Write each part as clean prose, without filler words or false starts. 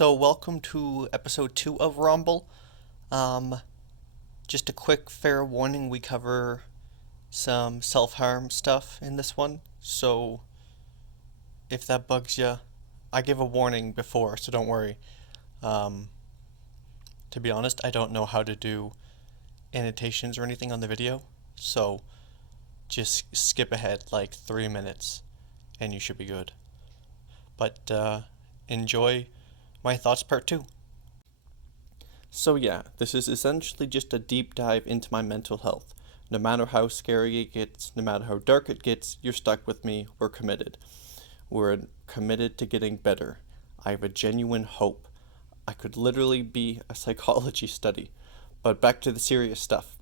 So welcome to episode 2 of wrombl. Um, just a quick fair warning, we cover some self-harm stuff in this one. So if that bugs you, I give a warning before, so don't worry. Um, to be honest, I don't know how to do annotations or anything on the video, so just skip ahead like 3 minutes and you should be good. But enjoy my thoughts part 2. So yeah, this is essentially just a deep dive into my mental health. No matter how scary it gets, no matter how dark it gets, you're stuck with me, we're committed. We're committed to getting better. I have a genuine hope. I could literally be a psychology study. But back to the serious stuff.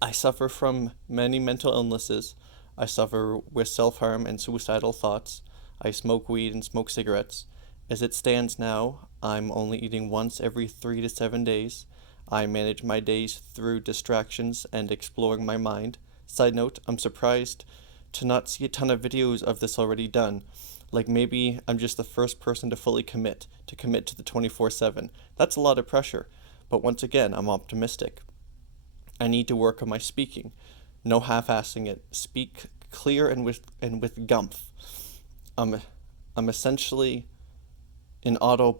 I suffer from many mental illnesses. I suffer with self-harm and suicidal thoughts. I smoke weed and smoke cigarettes. As it stands now, I'm only eating once every 3 to 7 days. I manage my days through distractions and exploring my mind. Side note, I'm surprised to not see a ton of videos of this already done. Like maybe I'm just the first person to fully commit to the 24/7. That's a lot of pressure, but once again, I'm optimistic. I need to work on my speaking. No half-assing it. Speak clear and with gumph. I'm essentially an audio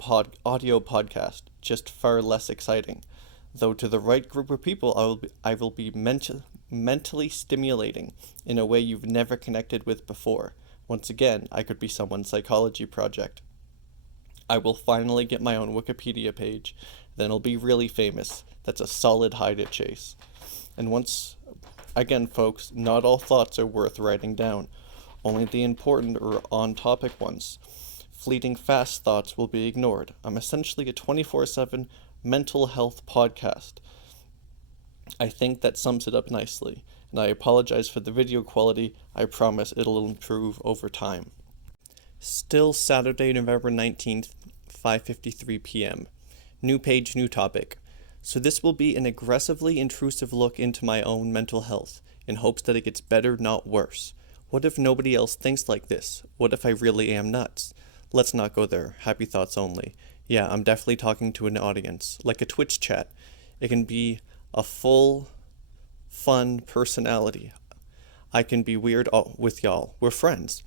podcast, just far less exciting. Though to the right group of people, I will be mentally stimulating in a way you've never connected with before. Once again, I could be someone's psychology project. I will finally get my own Wikipedia page, then I'll be really famous. That's a solid high to chase. And once again, folks, not all thoughts are worth writing down. Only the important or on-topic ones. Fleeting fast thoughts will be ignored. I'm essentially a 24/7 mental health podcast. I think that sums it up nicely, and I apologize for the video quality. I promise it'll improve over time. Still Saturday, November 19th, 5:53 p.m. New page, new topic. So this will be an aggressively intrusive look into my own mental health, in hopes that it gets better, not worse. What if nobody else thinks like this? What if I really am nuts? Let's not go there. Happy thoughts only. Yeah, I'm definitely talking to an audience, like a Twitch chat. It can be a full, fun personality. I can be weird with y'all. We're friends.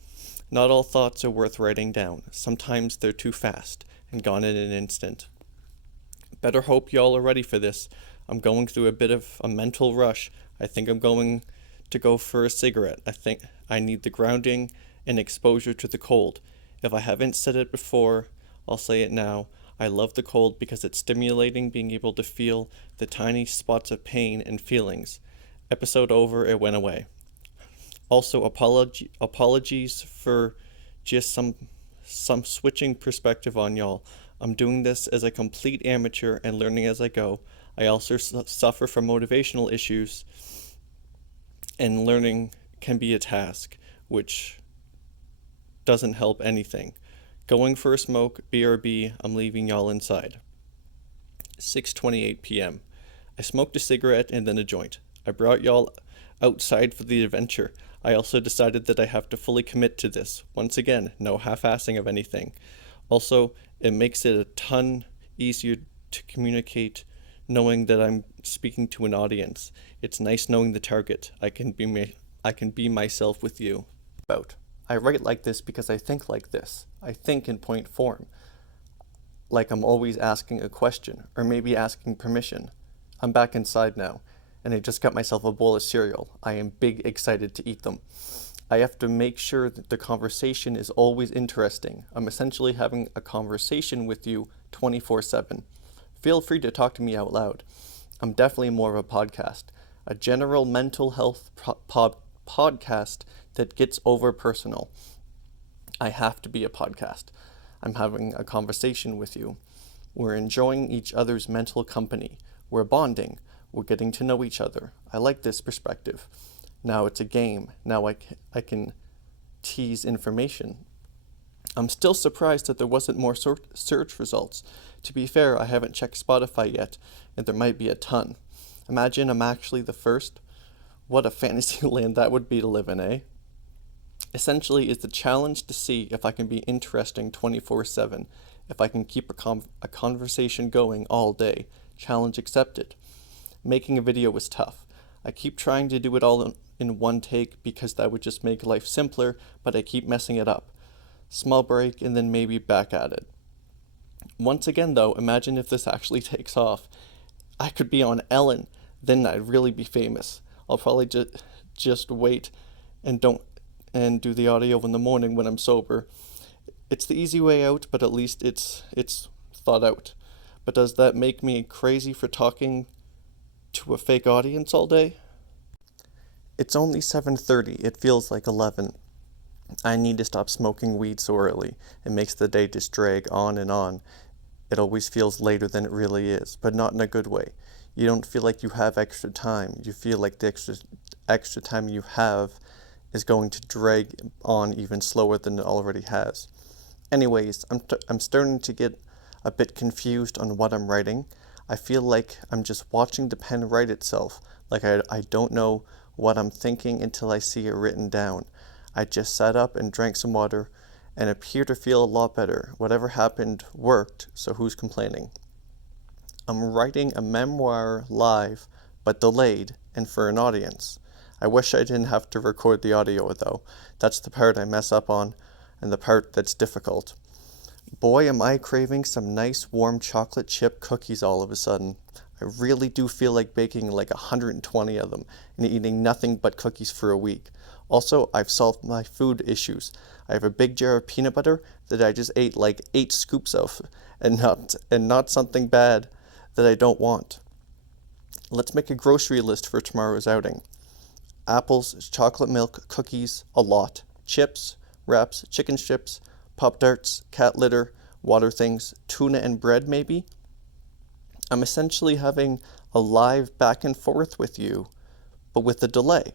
Not all thoughts are worth writing down. Sometimes they're too fast and gone in an instant. Better hope y'all are ready for this. I'm going through a bit of a mental rush. I think I'm going to go for a cigarette. I think I need the grounding and exposure to the cold. If I haven't said it before, I'll say it now. I love the cold because it's stimulating being able to feel the tiny spots of pain and feelings. Episode over, it went away. Also, apologies for just some switching perspective on y'all. I'm doing this as a complete amateur and learning as I go. I also suffer from motivational issues, and learning can be a task, which doesn't help anything. Going for a smoke, BRB, I'm leaving y'all inside. 6:28 p.m. I smoked a cigarette and then a joint. I brought y'all outside for the adventure. I also decided that I have to fully commit to this. Once again, no half-assing of anything. Also, it makes it a ton easier to communicate knowing that I'm speaking to an audience. It's nice knowing the target. I can be myself with you. I write like this because I think like this. I think in point form. Like I'm always asking a question, or maybe asking permission. I'm back inside now, and I just got myself a bowl of cereal. I am big excited to eat them. I have to make sure that the conversation is always interesting. I'm essentially having a conversation with you 24/7. Feel free to talk to me out loud. I'm definitely more of a podcast. A general mental health podcast that gets over personal. I have to be a podcast. I'm having a conversation with you. We're enjoying each other's mental company. We're bonding. We're getting to know each other. I like this perspective. Now it's a game. Now I can tease information. I'm still surprised that there wasn't more search results. To be fair, I haven't checked Spotify yet, and there might be a ton. Imagine I'm actually the first. What a fantasy land that would be to live in, eh? Essentially, it's the challenge to see if I can be interesting 24/7. if I can keep a conversation going all day. Challenge accepted. Making a video was tough. I keep trying to do it all in one take because that would just make life simpler, but I keep messing it up. Small break and then maybe back at it. Once again though, imagine if this actually takes off. I could be on Ellen, then I'd really be famous. I'll probably just wait and don't and do the audio in the morning when I'm sober. It's the easy way out, but at least it's thought out. But does that make me crazy for talking to a fake audience all day? It's only 7:30. It feels like 11. I need to stop smoking weed so early. It makes the day just drag on and on. It always feels later than it really is, but not in a good way. You don't feel like you have extra time. You feel like the extra time you have is going to drag on even slower than it already has. Anyways, I'm starting to get a bit confused on what I'm writing. I feel like I'm just watching the pen write itself, like I don't know what I'm thinking until I see it written down. I just sat up and drank some water and appear to feel a lot better. Whatever happened worked, so who's complaining? I'm writing a memoir live, but delayed, and for an audience. I wish I didn't have to record the audio though. That's the part I mess up on, and the part that's difficult. Boy, am I craving some nice warm chocolate chip cookies all of a sudden. I really do feel like baking like 120 of them and eating nothing but cookies for a week. Also, I've solved my food issues. I have a big jar of peanut butter that I just ate like 8 scoops of, and not something bad that I don't want. Let's make a grocery list for tomorrow's outing. Apples, chocolate milk, cookies, a lot. Chips, wraps, chicken strips, Pop-Tarts, cat litter, water things, tuna and bread maybe? I'm essentially having a live back and forth with you, but with a delay.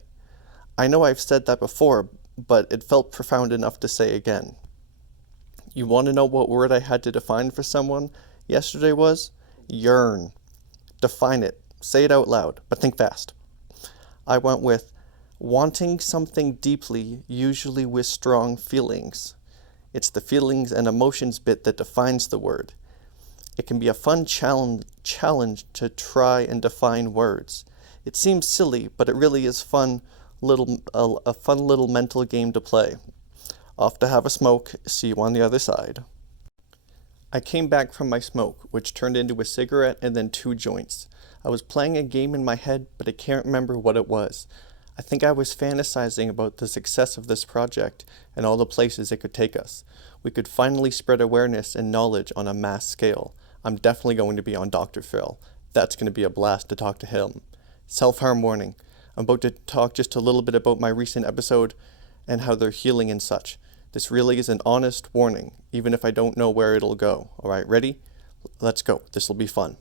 I know I've said that before, but it felt profound enough to say again. You want to know what word I had to define for someone yesterday was? Yearn. Define it. Say it out loud, but think fast. I went with wanting something deeply, usually with strong feelings. It's the feelings and emotions bit that defines the word. It can be a fun challenge to try and define words. It seems silly, but it really is a fun little mental game to play. Off to have a smoke. See you on the other side. I came back from my smoke, which turned into a cigarette and then 2 joints. I was playing a game in my head, but I can't remember what it was. I think I was fantasizing about the success of this project and all the places it could take us. We could finally spread awareness and knowledge on a mass scale. I'm definitely going to be on Dr. Phil. That's going to be a blast to talk to him. Self-harm warning. I'm about to talk just a little bit about my recent episode and how they're healing and such. This really is an honest warning, even if I don't know where it'll go. Alright, ready? Let's go. This'll be fun.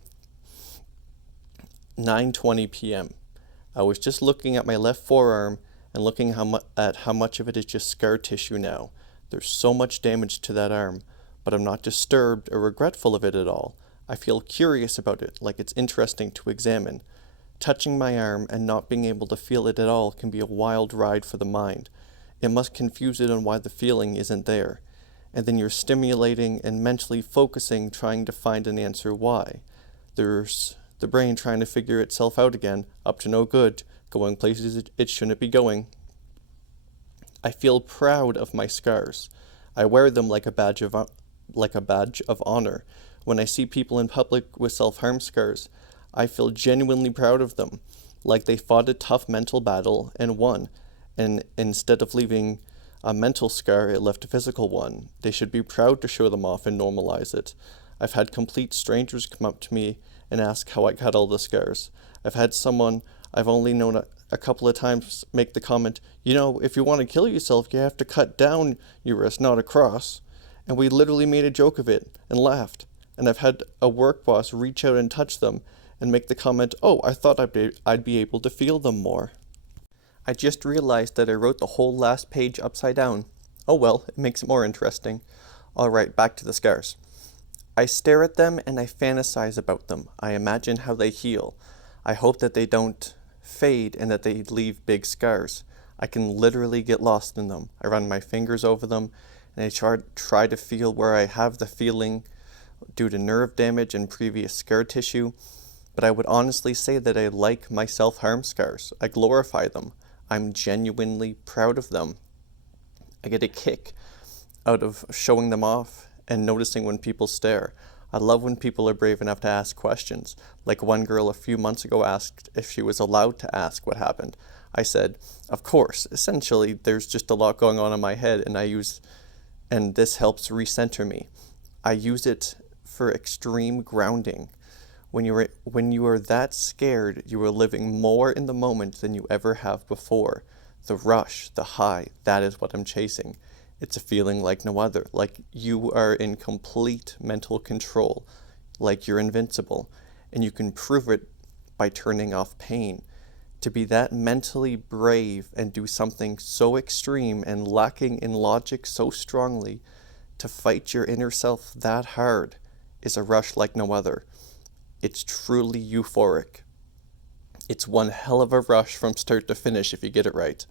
9:20 p.m. I was just looking at my left forearm and looking at how much of it is just scar tissue now. There's so much damage to that arm, but I'm not disturbed or regretful of it at all. I feel curious about it, like it's interesting to examine. Touching my arm and not being able to feel it at all can be a wild ride for the mind. It must confuse it on why the feeling isn't there. And then you're stimulating and mentally focusing, trying to find an answer why. There's the brain trying to figure itself out again, up to no good, going places it shouldn't be going. I feel proud of my scars. I wear them like a badge of honor. When I see people in public with self-harm scars, I feel genuinely proud of them, like they fought a tough mental battle and won. And instead of leaving a mental scar, it left a physical one. They should be proud to show them off and normalize it. I've had complete strangers come up to me and ask how I got all the scars. I've had someone I've only known a couple of times make the comment, if you want to kill yourself, you have to cut down your wrist, not across. And we literally made a joke of it and laughed. And I've had a work boss reach out and touch them and make the comment, oh, I thought I'd be able to feel them more. I just realized that I wrote the whole last page upside down. Oh well, it makes it more interesting. Alright, back to the scars. I stare at them and I fantasize about them. I imagine how they heal. I hope that they don't fade and that they leave big scars. I can literally get lost in them. I run my fingers over them and I try to feel where I have the feeling due to nerve damage and previous scar tissue, but I would honestly say that I like my self-harm scars. I glorify them. I'm genuinely proud of them. I get a kick out of showing them off and noticing when people stare. I love when people are brave enough to ask questions. Like one girl a few months ago asked if she was allowed to ask what happened. I said, of course. Essentially, there's just a lot going on in my head and this helps recenter me. I use it for extreme grounding. When you are that scared, you are living more in the moment than you ever have before. The rush, the high, that is what I'm chasing. It's a feeling like no other, like you are in complete mental control, like you're invincible, and you can prove it by turning off pain. To be that mentally brave and do something so extreme and lacking in logic so strongly, to fight your inner self that hard, is a rush like no other. It's truly euphoric. It's one hell of a rush from start to finish if you get it right.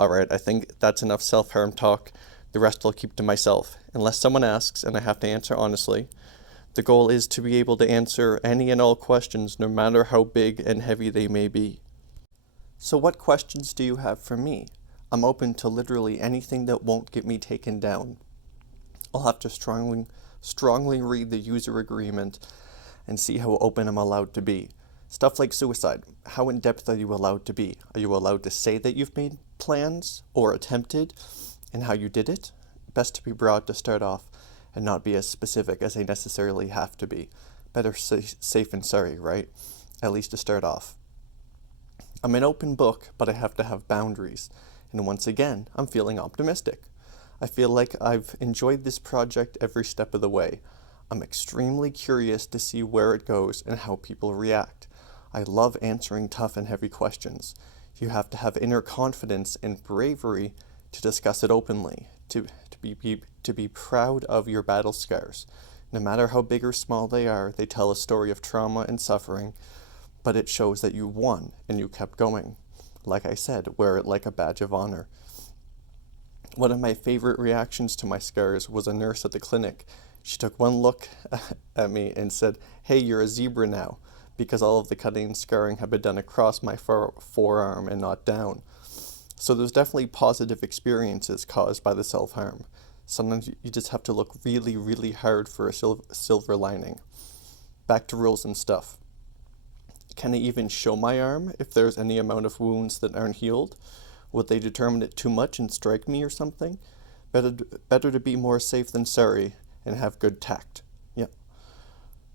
Alright, I think that's enough self-harm talk. The rest I'll keep to myself, unless someone asks and I have to answer honestly. The goal is to be able to answer any and all questions, no matter how big and heavy they may be. So what questions do you have for me? I'm open to literally anything that won't get me taken down. I'll have to strongly read the user agreement and see how open I'm allowed to be. Stuff like suicide. How in depth are you allowed to be? Are you allowed to say that you've made plans or attempted and how you did it? Best to be broad to start off and not be as specific as they necessarily have to be. Better safe than sorry, right? At least to start off. I'm an open book, but I have to have boundaries. And once again, I'm feeling optimistic. I feel like I've enjoyed this project every step of the way. I'm extremely curious to see where it goes and how people react. I love answering tough and heavy questions. You have to have inner confidence and bravery to discuss it openly, to be proud of your battle scars. No matter how big or small they are, they tell a story of trauma and suffering, but it shows that you won and you kept going. Like I said, wear it like a badge of honor. One of my favorite reactions to my scars was a nurse at the clinic. She took one look at me and said, "Hey, you're a zebra now," because all of the cutting and scarring had been done across my forearm and not down. So there's definitely positive experiences caused by the self-harm. Sometimes you just have to look really, really hard for a silver lining. Back to rules and stuff. Can I even show my arm if there's any amount of wounds that aren't healed? Would they determine it too much and strike me or something? Better to be more safe than sorry and have good tact. Yep.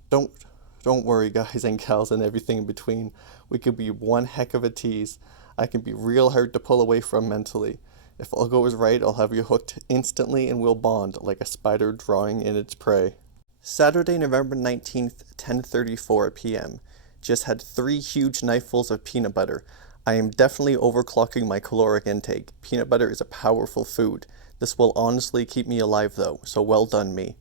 Don't worry, guys and gals and everything in between. We could be one heck of a tease. I can be real hard to pull away from mentally. If all goes right, I'll have you hooked instantly and we'll bond like a spider drawing in its prey. Saturday, November 19th, 10:34 p.m. Just had 3 huge knifelfuls of peanut butter. I am definitely overclocking my caloric intake. Peanut butter is a powerful food. This will honestly keep me alive though, so well done me.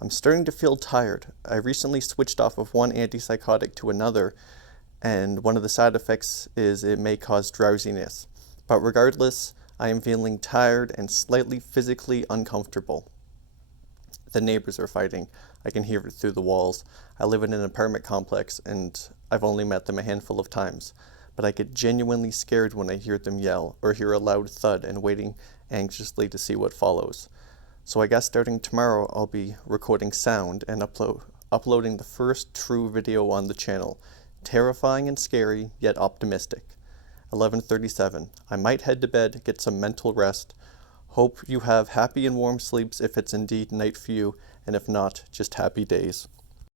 I'm starting to feel tired. I recently switched off of one antipsychotic to another, and one of the side effects is it may cause drowsiness. But regardless, I am feeling tired and slightly physically uncomfortable. The neighbors are fighting. I can hear it through the walls. I live in an apartment complex and I've only met them a handful of times, but I get genuinely scared when I hear them yell or hear a loud thud and waiting anxiously to see what follows. So I guess starting tomorrow I'll be recording sound and uploading the first true video on the channel. Terrifying and scary, yet optimistic. 11:37. I might head to bed, get some mental rest. Hope you have happy and warm sleeps if it's indeed night for you, and if not, just happy days.